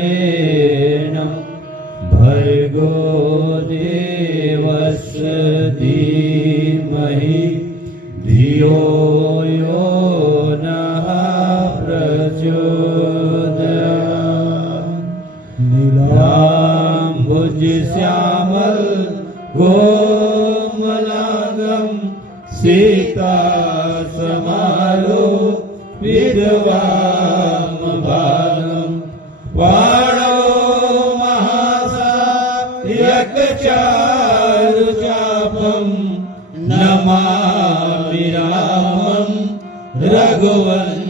तत्सवितुर्वरेण्यं भर्गो देवस्य धीमहि धियो यो नः प्रचोदयात्। नीलाम्बुजश्यामल कोमलांगं सीता समालोपितवामभागं वाणो महासायकचारुचापं नमामि रामं रघुवंशनाथं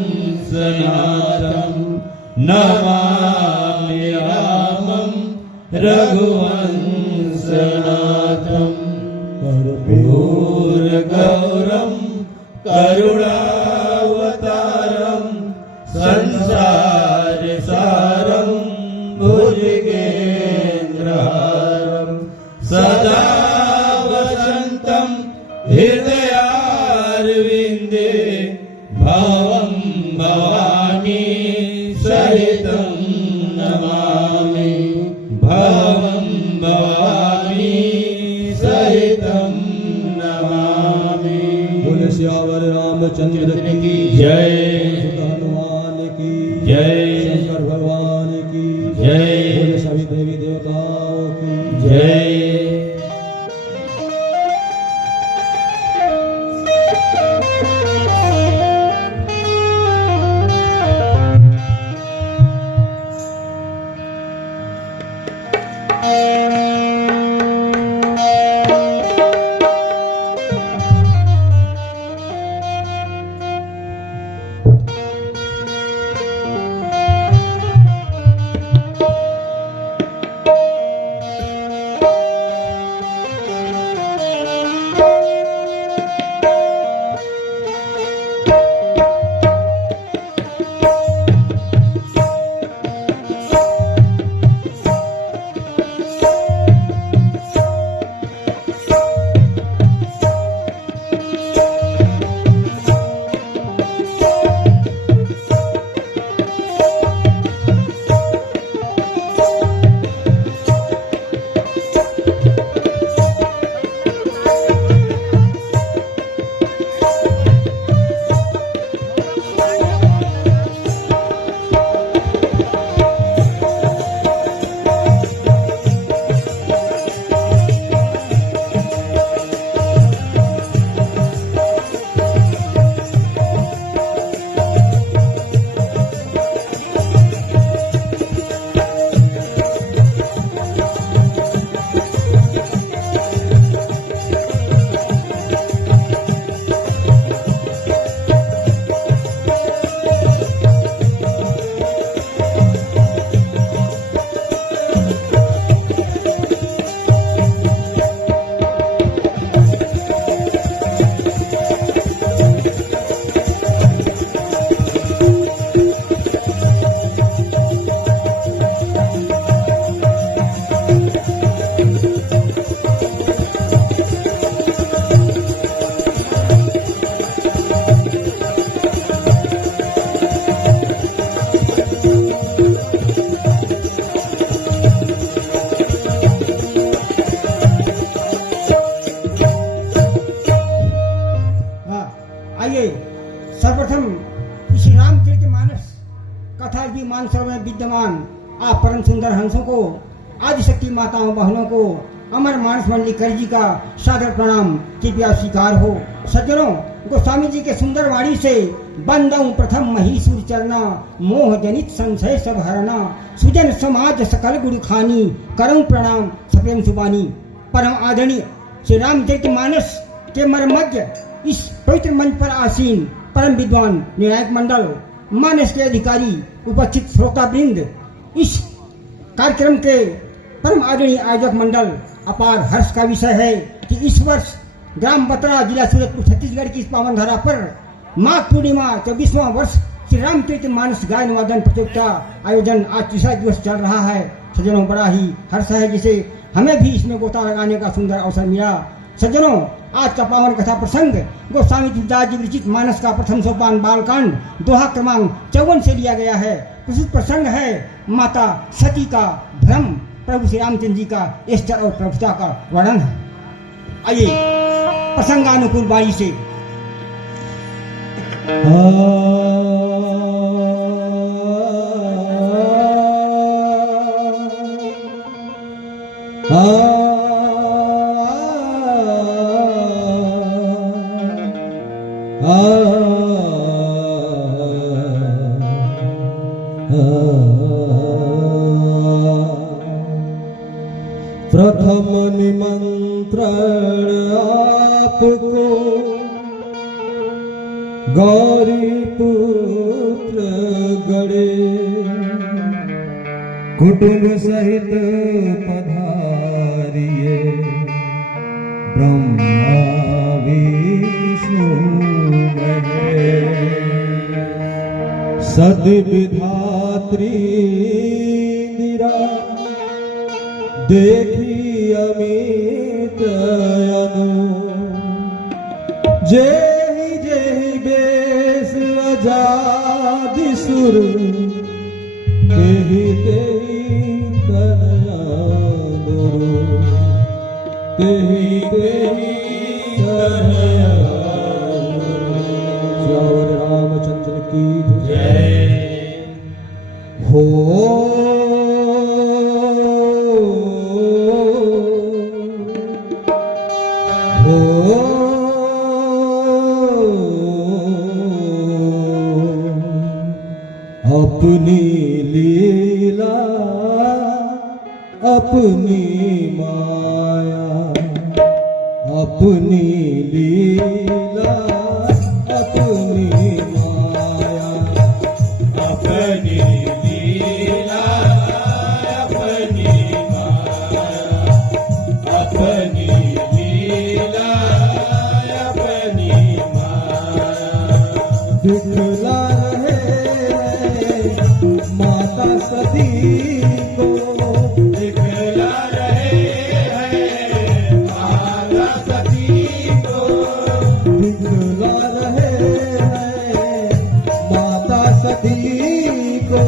नमामि रामं रघुवंशनाथं। कर्पूरगौरं करुणावतारं संसारसारं भुजगेन्द्रहारं सदा वसन्तं हृदयारविन्दे भवं भवानी सहितं नमामि भवं भवानी सहितं नमामि। बोले सियावर रामचंद्र की जय, हनुमान की जय, शंकर भगवान की जय, बोले सभी देवी देवताओं की जय। सर्वप्रथम श्री रामचरितमानस कथा की मानसरोवर में विद्यमान आप परम सुंदर हंसों को, आदिशक्ति माताओं बहनों को, अमर मानस मंडली कर जी का सादर प्रणाम कृपया स्वीकार हो। सज्जनों, गोस्वामी जी के सुंदर वाणी से बंदऊ प्रथम महीसुर चरना, मोह जनित संशय सब हरना, सुजन समाज सकल गुरु खानी, करऊं प्रणाम सप्रेम सुबानी। परम आदरणीय श्री रामचरितमानस के मर्मज्ञ इस पवित्र मंच पर आसीन परम विद्वान निर्णायक मंडल, मानस के अधिकारी, उपस्थित श्रोता वृंद, इस कार्यक्रम के परम आदरणीय आयोजक मंडल, अपार हर्ष का विषय है कि इस वर्ष ग्राम बतरा, जिला सूरजपुर, छत्तीसगढ़ की इस पावन धरा पर माघ पूर्णिमा 24वां वर्ष श्री रामचरित मानस गायन वादन प्रतियोगिता आयोजन आज तीसरा दिवस चल रहा है। सज्जनों, बड़ा ही हर्ष है जिसे हमें भी इसमें गोता लगाने का सुंदर अवसर मिला। सज्जनों, आज का पावन कथा प्रसंग गोस्वामी तुलसीदास जी विरचित मानस का प्रथम सोपान बालकांड दोहा क्रमांक 54 से लिया गया है। प्रस्तुत प्रसंग है माता सती का भ्रम, प्रभु श्री रामचंद्र जी का ऐश्वर्य और प्रभुता का वर्णन है। आइए प्रसंगानुकूल वाणी से प्रथम निमंत्रण आपको गौरी पुत्र गणे, कुटुंब सहित पधारिए, ब्रह्मा विष्णु महेश। सद्विधात्री इंदिरा देखी अमित अनु, जेहि जेहि बेस अजादि सुर, तेहि तेहि तनया गुरु, तेहि तेहि तनया गुरु। श्यावर रामचंद्र की जय हो। अपनी लीला अपनी माया, अपनी लीला अपनी माया, अपनी लीला अपनी माया, अपनी लीला अपनी माया। दिखला माता सती को, दिखला रहे हैं माता सती को, दिखला रहे हैं माता सती को,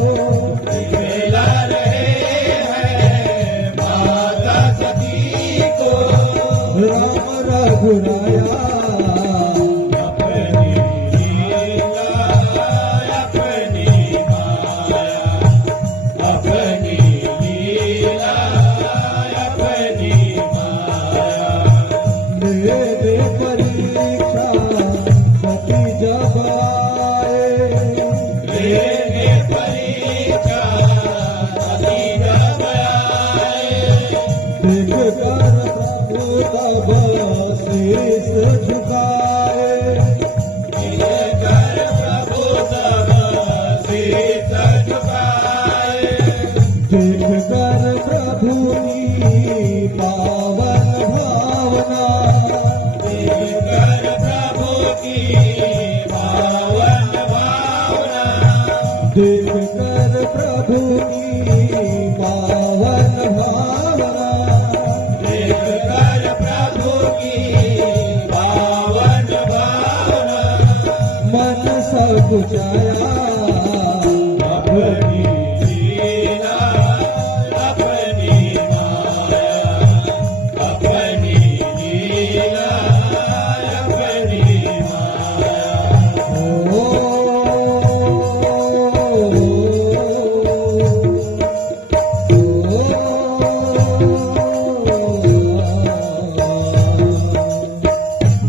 दिखला रहे हैं माता सती को। राम रघुराया अपनी लीला अपनी माया, अपनी लीला अपनी माया। ले दे परीक्षा सती जब आए, लेने परीक्षा सती जब आए, देख कर प्रभु तब शीश झुकाए, कर प्रभु तब शीश झुकाए। देख कर प्रभु की पावन भावना, कर प्रभु की पावन भावना, देख कर प्रभु की पावन भावना, कर प्रभु की पावन भावना। मन सब जाया अपनी लीला अपनी माया, अपनी लीला अपनी माया।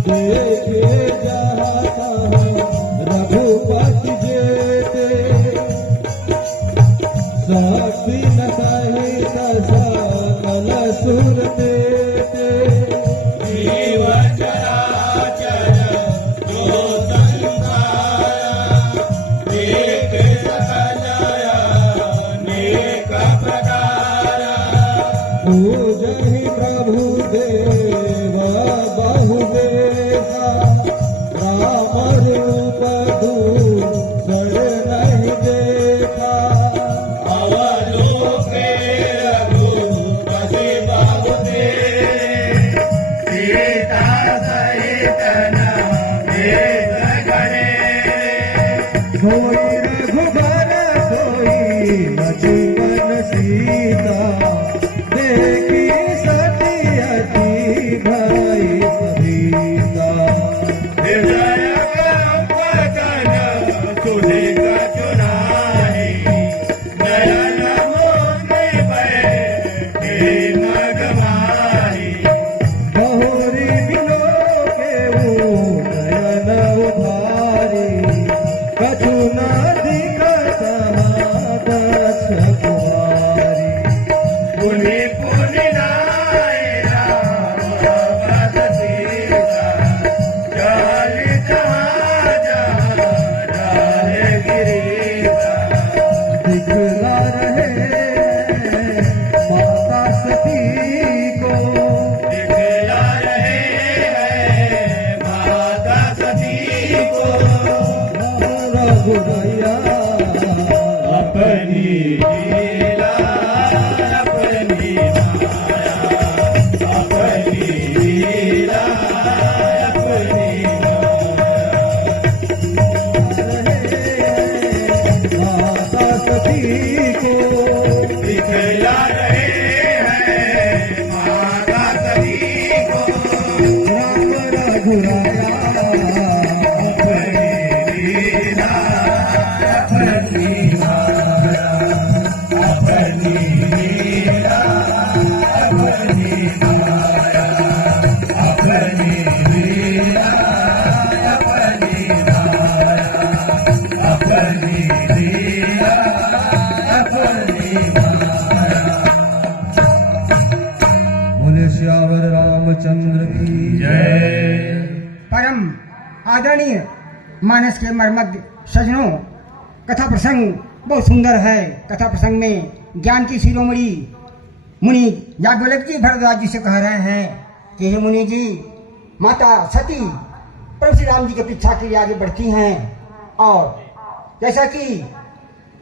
देखे जहाँ रघुपति जेते, शक्ति न सहित सकल सुर देते, जीव चराचर जो संसारा, एक सकलया अनेक प्रकारा। पूजहि प्रभु देव बहु बेसा, राम रूप कदू सर नहीं देखा अवलोके रघुपति बाहु तेरे सीता सहित नवेश गणे सोई रघुबर सोई लक्ष्मण सीता देखी सती अति भई सविता हृदय वदन सुधिक चुनाहि नयन मोहि बैठे मगमाहि बहुरी बिलोके नयन उधारी कछु न दिखत दक्ष कुमारी पुनि पुनि नाय रामपद सीता चली जहाँ जहाँ रहे गिरीता दिखला रहे माता सती को दिखला रहे हैं माता सती को रघुरैया अपनी लीला अपनी माया अपनी लीला अपनी माता सती को दिखला रहे हैं माता सती को राम रघुराया अपनी लीला अपनी माया अपनी लीला अपनी माया अपनी लीला अपनी माया अपनी लीला अपनी बोले श्यावर रामचंद्र की जय परम आदरणीय मानस के मर्मज्ञ सजनों, कथा प्रसंग बहुत सुंदर है। कथा प्रसंग में ज्ञान की शिरोमणि मुनि याज्ञवल्क्य जी भरद्वाज जी से कह रहे हैं कि हे मुनि जी, माता सती प्रभु श्री राम जी की पीछा के लिए आगे बढ़ती हैं और जैसा कि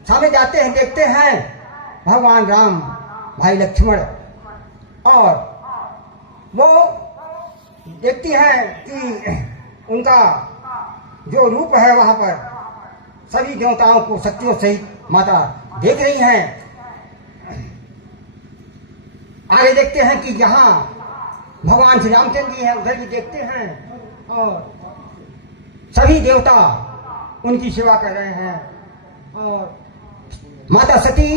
सामने जाते हैं देखते हैं भगवान राम, भाई लक्ष्मण, और वो देखती हैं कि उनका जो रूप है वहां पर सभी देवताओं को शक्तियों सहित माता देख रही हैं। आगे देखते हैं कि जहां भगवान श्री रामचंद्र जी हैं उधर भी देखते हैं और सभी देवता उनकी सेवा कर रहे हैं और माता सती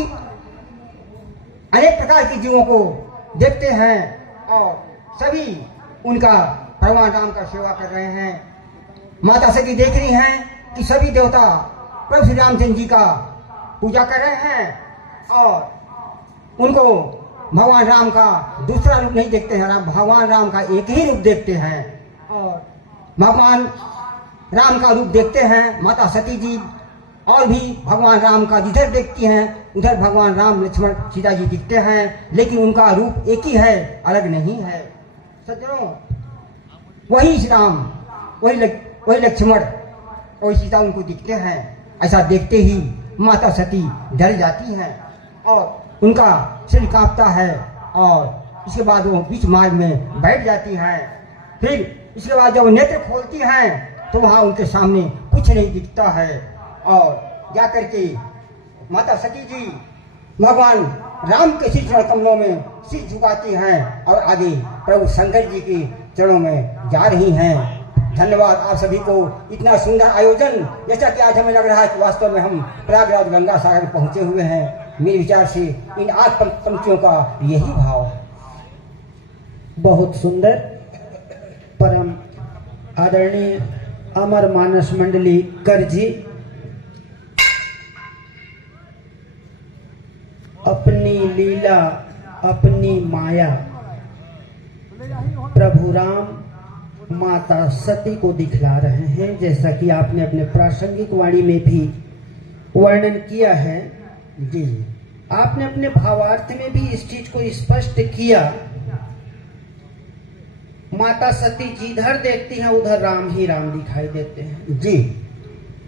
अनेक प्रकार के जीवों को देखते हैं और सभी उनका भगवान राम का सेवा कर रहे हैं। माता सती देख रही हैं कि सभी देवता प्रभु श्री रामचंद्र जी का पूजा कर रहे हैं और उनको भगवान राम का दूसरा रूप नहीं देखते हैं, भगवान राम का एक ही रूप देखते हैं और भगवान राम का रूप देखते हैं माता सती जी, और भी भगवान राम का जिधर देखती हैं उधर भगवान राम लक्ष्मण सीता जी दिखते हैं, लेकिन उनका रूप एक ही है, अलग नहीं है। सज्जनों, वही श्री राम, वही लक्ष्मण, वही सीता उनको दिखते हैं। ऐसा देखते ही माता सती डर जाती हैं और उनका शरीर कांपता है और इसके बाद वो बीच मार्ग में बैठ जाती हैं। फिर इसके बाद जब वो नेत्र खोलती हैं तो वहाँ उनके सामने कुछ नहीं दिखता है और जा करके माता सती जी भगवान राम के श्री चरण कमलों में सिर झुकाती हैं और आगे प्रभु शंकर जी के चरणों में जा रही हैं। धन्यवाद आप सभी को। इतना सुंदर आयोजन, जैसा कि आज हमें लग रहा है कि वास्तव में हम प्रयागराज गंगा सागर पहुंचे हुए हैं। मेरे विचार से इन 8 पंक्तियों का यही भाव है। बहुत सुंदर। परम आदरणीय अमर मानस मंडली कर जी अपनी लीला, अपनी माया प्रभु राम माता सती को दिखला रहे हैं। जैसा कि आपने अपने प्रासंगिक वाणी में भी वर्णन किया है जी, आपने अपने भावार्थ में भी इस चीज को स्पष्ट किया। माता सती जिधर देखती हैं उधर राम ही राम दिखाई देते हैं जी।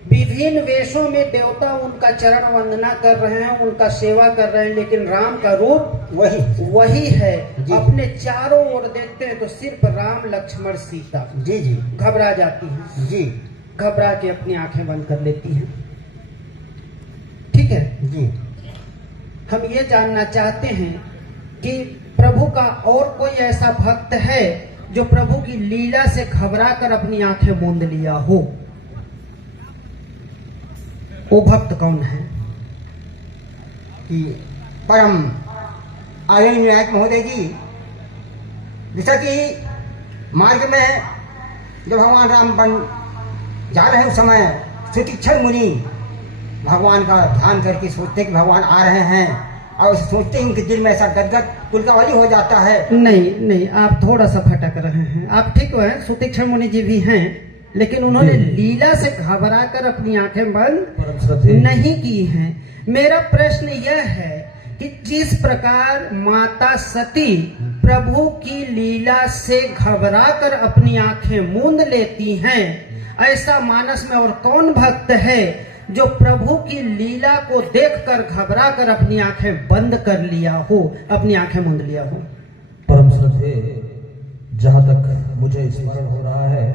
विभिन्न वेशों में देवता उनका चरण वंदना कर रहे हैं, उनका सेवा कर रहे हैं, लेकिन राम का रूप वही है। जी। अपने चारों ओर देखते हैं तो सिर्फ राम, लक्ष्मण, सीता जी जी घबरा जाती हैं, जी घबरा के अपनी आंखें बंद कर लेती हैं। ठीक है जी। हम ये जानना चाहते हैं कि प्रभु का और कोई ऐसा भक्त है जो प्रभु की लीला से घबरा कर अपनी आंखें मूंद लिया हो? वो भक्त कौन है? कि परम आदरणीय नायक महोदय जी, जैसा कि मार्ग में जब भगवान राम बन जा रहे हैं उस समय सुतीक्षण मुनि भगवान का ध्यान करके सोचते कि भगवान आ रहे हैं, और सोचते ही उनके दिल में ऐसा गदगद पुलकावली हो जाता है। नहीं, आप थोड़ा सा भटक रहे हैं। आप ठीक है, सुतीक्षण मुनि जी भी हैं, लेकिन उन्होंने लीला से घबरा कर अपनी आंखें बंद नहीं की हैं। मेरा प्रश्न यह है कि जिस प्रकार माता सती प्रभु की लीला से घबरा कर अपनी आंखें मूंद लेती हैं, ऐसा मानस में और कौन भक्त है जो प्रभु की लीला को देखकर घबरा कर अपनी आंखें बंद कर लिया हो, अपनी आंखें मूंद लिया हो? परम श्रद्धे, जहाँ तक मुझे स्मरण हो रहा है,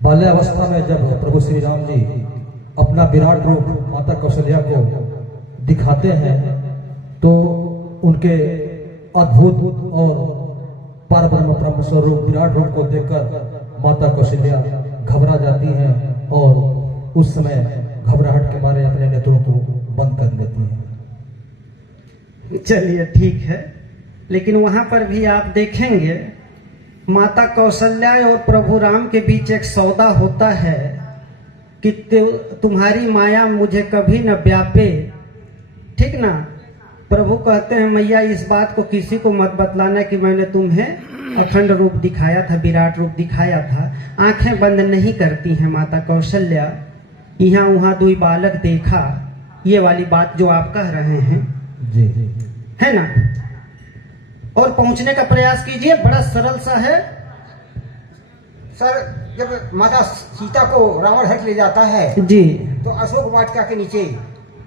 बाल्यावस्था में जब प्रभु श्री राम जी अपना विराट रूप माता कौशल्या को दिखाते हैं तो उनके अद्भुत और पारब्रह्म ब्रह्म स्वरूप विराट रूप को देखकर माता कौशल्या घबरा जाती हैं और उस समय घबराहट के मारे अपने नेत्रों को बंद कर लेती हैं। चलिए ठीक है, लेकिन वहां पर भी आप देखेंगे माता कौशल्या और प्रभु राम के बीच एक सौदा होता है कि तुम्हारी माया मुझे कभी न व्यापे। ठीक ना? प्रभु कहते हैं मैया इस बात को किसी को मत बतलाना कि मैंने तुम्हें अखंड रूप दिखाया था, विराट रूप दिखाया था। आंखें बंद नहीं करती हैं माता कौशल्या। यहाँ वहां दुई बालक देखा, ये वाली बात जो आप कह रहे हैं जी है ना? और पहुंचने का प्रयास कीजिए, बड़ा सरल सा है। सर, जब माता सीता को रावण हट ले जाता है जी, तो अशोक वाटिका के नीचे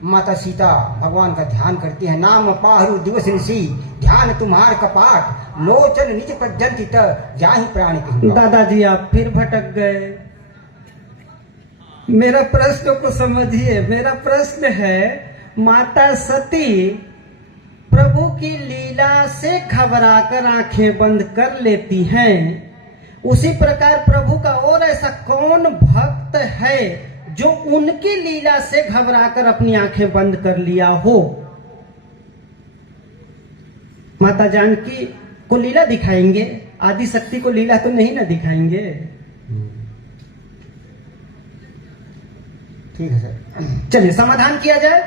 माता सीता भगवान का ध्यान करती है। नाम पाहरु दिवस ऋषि, ध्यान तुम्हार कपाट, लोचन निज प्रजंति जाहि प्राण की। दादाजी आप फिर भटक गए। मेरा प्रश्न को समझिए। मेरा प्रश्न है, माता सती प्रभु की लीला से घबराकर आंखें बंद कर लेती हैं, उसी प्रकार प्रभु का और ऐसा कौन भक्त है जो उनकी लीला से घबराकर अपनी आंखें बंद कर लिया हो? माता जानकी को लीला दिखाएंगे, आदि शक्ति को लीला तो नहीं ना दिखाएंगे। ठीक है सर। चलिए समाधान किया जाए।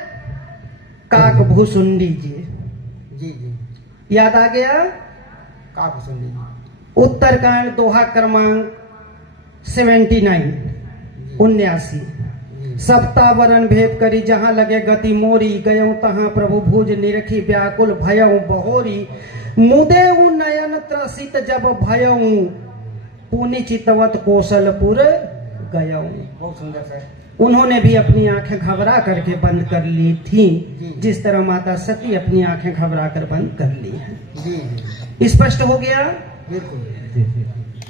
काक भूसुंडी जी, जी जी, याद आ गया? काक सुन लीजिए। उत्तरकांड दोहा क्रमांक 79 79। सप्तावरण भेद करी जहां लगे गति मोरी, गयऊ तहां प्रभु भुज निरखी व्याकुल भयऊ बहोरी, मुदेऊ नयन त्रसित जब भयऊ, पुनि चितवत कौशलपुर गयऊ। बहुत सुंदर सर। उन्होंने भी अपनी आंखें घबरा करके बंद कर ली थी, जी। जिस तरह माता सती अपनी आंखें घबरा कर बंद कर ली हैं। जी जी, स्पष्ट हो गया? बिल्कुल।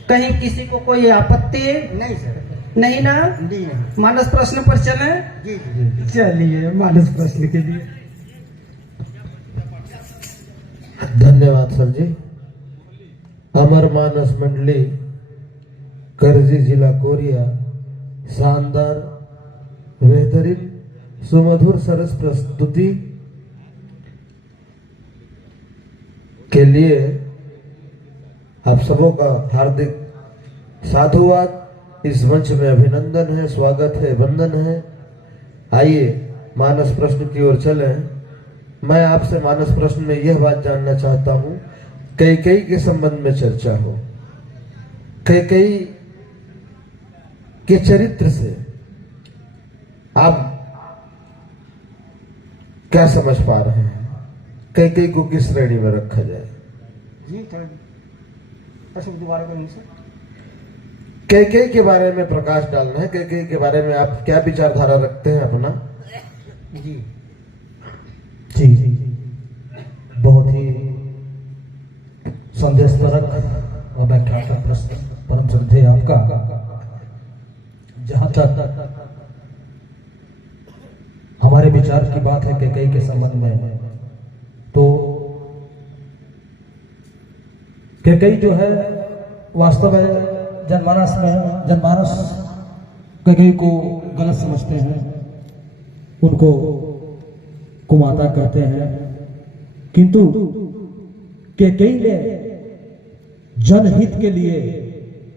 कहीं किसी को कोई आपत्ति नहीं सर, नहीं ना? जी नहीं। मानस प्रश्न पर चले। जी जी, चलिए मानस प्रश्न के लिए। धन्यवाद सर जी। अमर मानस मंडली करजी जिला कोरिया शानदार बेहतरीन सुमधुर सरस प्रस्तुति के लिए आप सबों का हार्दिक साधुवाद। इस मंच में अभिनंदन है, स्वागत है, वंदन है। आइए मानस प्रश्न की ओर चलें। मैं आपसे मानस प्रश्न में यह बात जानना चाहता हूं, कैकेयी के संबंध में चर्चा हो। कैकेयी के चरित्र से आप क्या समझ पा रहे हैं? कैकेयी को किस श्रेणी में रखा जाए? जी सर, प्रश्न दोबारा करेंगे सर। कैकेयी के बारे में प्रकाश डालना है। कैकेयी के बारे में आप क्या विचारधारा रखते हैं अपना? जी जी बहुत ही संदेशपरक और व्याख्यात्मक प्रश्न परम श्रद्धेय आपका। जहां तक हमारे विचार की बात है कैकेयी के संबंध में, तो कैकेयी जो है वास्तव में जनमानस कैकेयी को गलत समझते हैं, उनको कुमाता कहते हैं, किंतु कैकेयी ने जनहित के लिए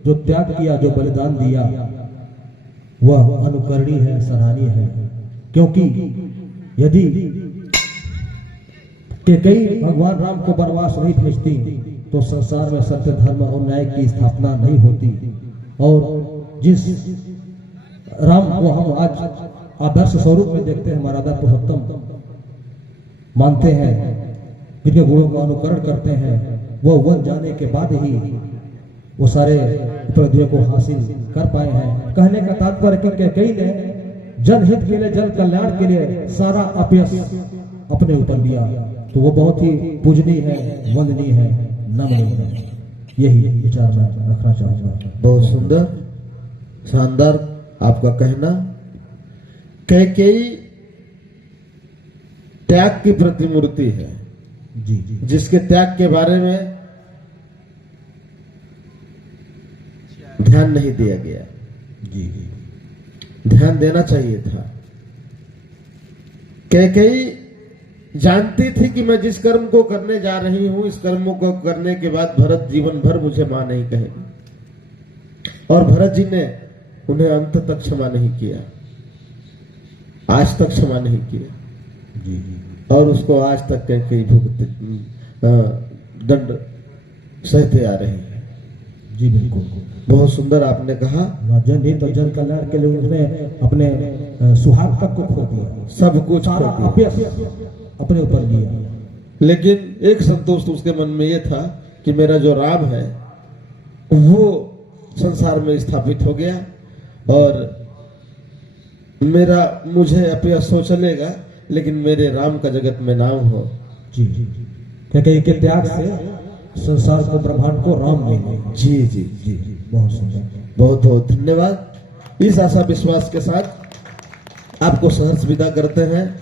जो त्याग किया, जो बलिदान दिया, वह अनुकरणीय है, सराहनीय है। क्योंकि यदि कैकेयी भगवान राम को वनवास नहीं भेजती तो संसार में सत्य, धर्म और न्याय की स्थापना नहीं होती। और जिस राम को हम आज आदर्श स्वरूप में देखते हैं, मर्यादा पुरुषोत्तम मानते हैं, जिनके गुणों का अनुकरण करते हैं, वो वन जाने के बाद ही वो सारे उपलब्धियों को हासिल कर पाए हैं। कहने का तात्पर्य कि कैकेयी ने जनहित के लिए, जन कल्याण के लिए सारा अपयश अपने ऊपर लिया, तो वो बहुत ही पूजनीय है, वंदनीय है, नमनीय है। यही विचार मैं रखना चाहूंगा। बहुत सुंदर, शानदार आपका कहना। कैकेयी त्याग की प्रतिमूर्ति है, जी जी जिसके त्याग के बारे में ध्यान नहीं दिया गया। जी जी ध्यान देना चाहिए था। कैकेयी जानती थी कि मैं जिस कर्म को करने जा रही हूं, इस कर्म को करने के बाद भरत जीवन भर मुझे मां नहीं कहेगी, और भरत जी ने उन्हें अंत तक क्षमा नहीं किया, आज तक क्षमा नहीं किया, जी और उसको आज तक कैकेयी दंड सहते आ रही है। जी बिल्कुल। बहुत सुंदर आपने कहा। जनहित और जन कल्याण के लिए उसने अपने सुहाग तक को खो दिया, सब कुछ खो सारा दिया। अपयश अपने ऊपर लिया। लेकिन एक संतोष तो उसके मन में यह था कि मेरा जो राम है वो संसार में स्थापित हो गया, और मुझे अपयश हो चलेगा, लेकिन मेरे राम का जगत में नाम हो। जी जी कैकेयी के त्याग से संसार को, ब्रह्मांड को राम मिले। जी जी जी जी बहुत सुंदर। बहुत बहुत धन्यवाद। इस आशा विश्वास के साथ आपको सहर्ष विदा करते हैं।